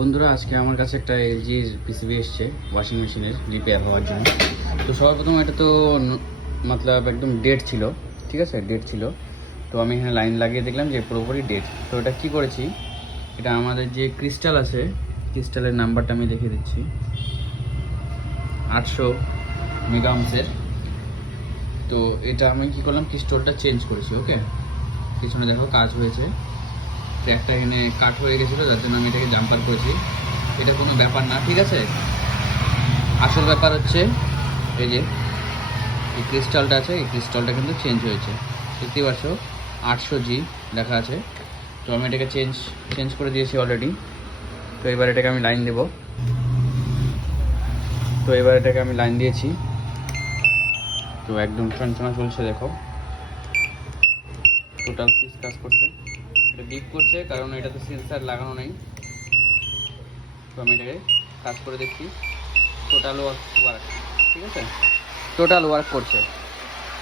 বন্ধুরা, আজকে আমার কাছে একটা এলজির পিসিবি এসছে ওয়াশিং মেশিনের রিপেয়ার হওয়ার জন্য। তো সর্বপ্রথম এটা তো মতলব একদম ডেড ছিল, ঠিক আছে, ডেড ছিল। তো আমি এখানে লাইন লাগিয়ে দেখলাম যে পুরোপুরি ডেড। তো এটা কি করেছি, এটা আমাদের যে ক্রিস্টাল আছে, ক্রিস্টালের নাম্বারটা আমি দেখিয়ে দিচ্ছি, 800 মেগাহার্টজের। তো এটা আমি কি করলাম, ক্রিস্টালটা চেঞ্জ করেছি। ওকে, পিছনে দেখো কাজ হয়েছে, একটা এখানে কাট হয়ে গেছিলো, যার জন্য আমি এটাকে জাম্পার করেছি। এটা কোনো ব্যাপার না, ঠিক আছে। আসল ব্যাপার হচ্ছে এই যে এই ক্রিস্টালটা আছে, এই ক্রিস্টালটা কিন্তু চেঞ্জ হয়েছে, দেখতেই পাচ্ছ 800G লেখা আছে। তো আমি এটাকে চেঞ্জ করে দিয়েছি অলরেডি। তো এবার এটাকে আমি লাইন দেব। তো এবার এটাকে আমি লাইন দিয়েছি। তো একদম চঞ্চনা চলছে, দেখো টোটাল সুইচ কাজ করছে। এটা বিপ করছে কারণ এটাতে সেন্সার লাগানো নেই। তো আমি এটাকে কাজ করে দেখছি, টোটাল ওয়ার্ক, ঠিক আছে, টোটাল ওয়ার্ক করছে।